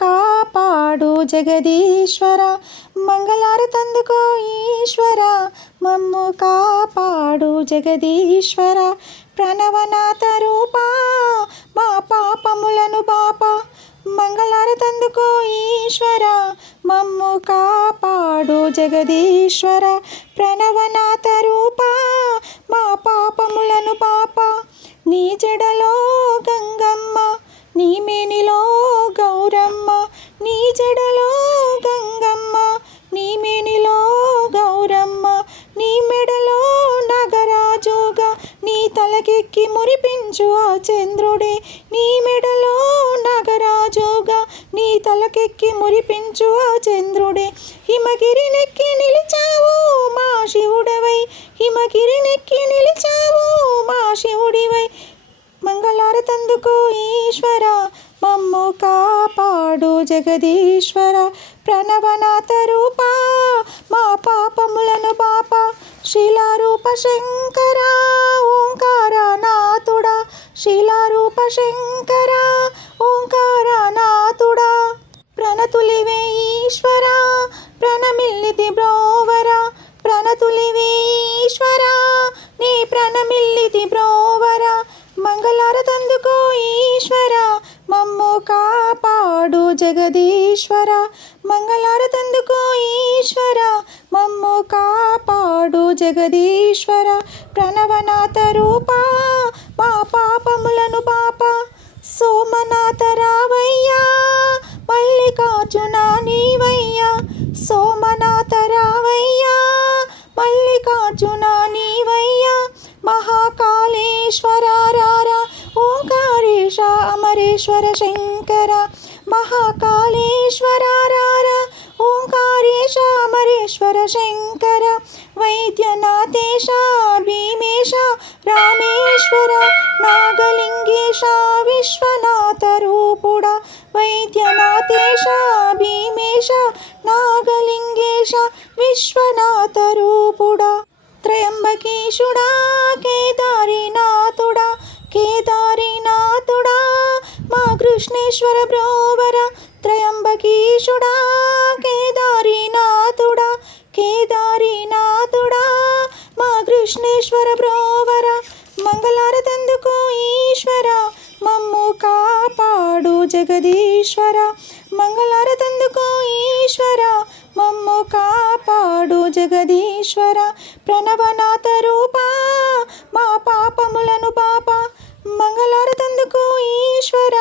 కాపాడు జగదీశ్వర, మంగళారతందుకో ఈశ్వర, మమ్ము కాపాడు జగదీశ్వర. ప్రణవనాథ రూపా మా పాపములను బాపా, మంగళారతందుకో ఈశ్వర, మమ్ము కాపాడు జగదీశ్వర. ప్రణవనాథ రూపా మా పాపములను బాపా, నీ జడలో గంగమ్మ నీ మేనిలో గౌరమ్మ, నీ జడలో గంగమ్మ నీ మేనిలో గౌరమ్మ, నీ మెడలో నాగరాజుగా నీ తలకెక్కి మురిపించు ఆ చంద్రుడే, నీ మెడలో నాగరాజుగా నీ తలకెక్కి మురిపించు ఆ చంద్రుడే. హిమగిరినెక్కి నిలిచావు మా శివుడవై, హిమగిరినెక్కి నిలిచావు మా శివుడివై, మంగళారతందుకో ఈశ్వర, మమ్ము కాపాడు జగదీశ్వర. ప్రణవనాథ రూపా మా పాపములను బాపా, శిలారూప శంకర ఓంకారనాథుడా, శిలారూప శంకర ఓంకారనాథుడా. ప్రణతులివే ఈశ్వర ప్రణమిల్లితి బ్రోవర, ప్రణతులివే ఈశ్వర నీ ప్రణమిల్లితి బ్రోవర, మంగళారతందుకో ఈశ్వర, మమ్ము కాపాడు జగదీశ్వర. మంగళారతందుకో ఈశ్వర, మమ్ము కాపాడు జగదీశ్వర. ప్రణవనాథ రూపా మా పాపములను బాపా, సోమనాథ రావయ్యా మల్లికార్జున నీవయ్యా, సోమనాథ రావయ్యా మల్లికార్జున నీవయ్యా. మహాకాళేశ్వర రారా ఓంకారేశ అమరేశ్వర శంకర, మహాకాళేశ్వర రారా ఓంకారేశ అమరేశ్వర శంకర. వైద్యనాథేశ భీమేశ రామేశ్వర, నాగలింగేశ విశ్వనాథ రూపుడా, వైద్యనాథేశ భీమేశ నాగలింగేశ విశ్వనాథ రూపుడా. త్రయంబకేశుడా కేదారినాథుడా, కేదారినాథుడా మా కృష్ణేశ్వర బ్రోవర, త్రయంబకేశుడా కేదారినాథుడా, కేదారినాథుడా మా కృష్ణేశ్వర బ్రోవర, మంగళారతందుకో ఈశ్వర, మమ్ము కాపాడు జగదీశ్వర. మంగళారతందుకో ఈశ్వర, మమ్ము కాపాడు జగదీశ్వర. ప్రణవనాథ రూపా మా పాపములను బాపా, మంగళారతందుకో ఈశ్వర,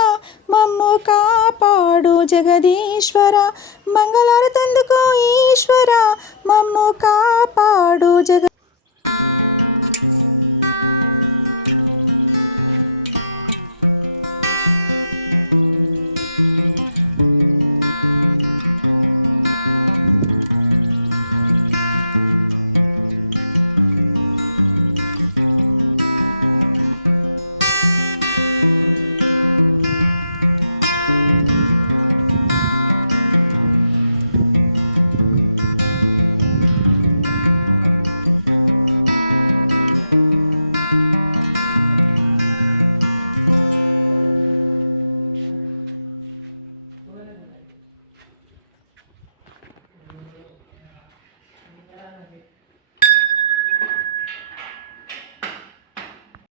మమ్ము కాపాడు జగదీశ్వర. మంగళారతందుకో ఈశ్వర, మమ్ము కాపాడు జగ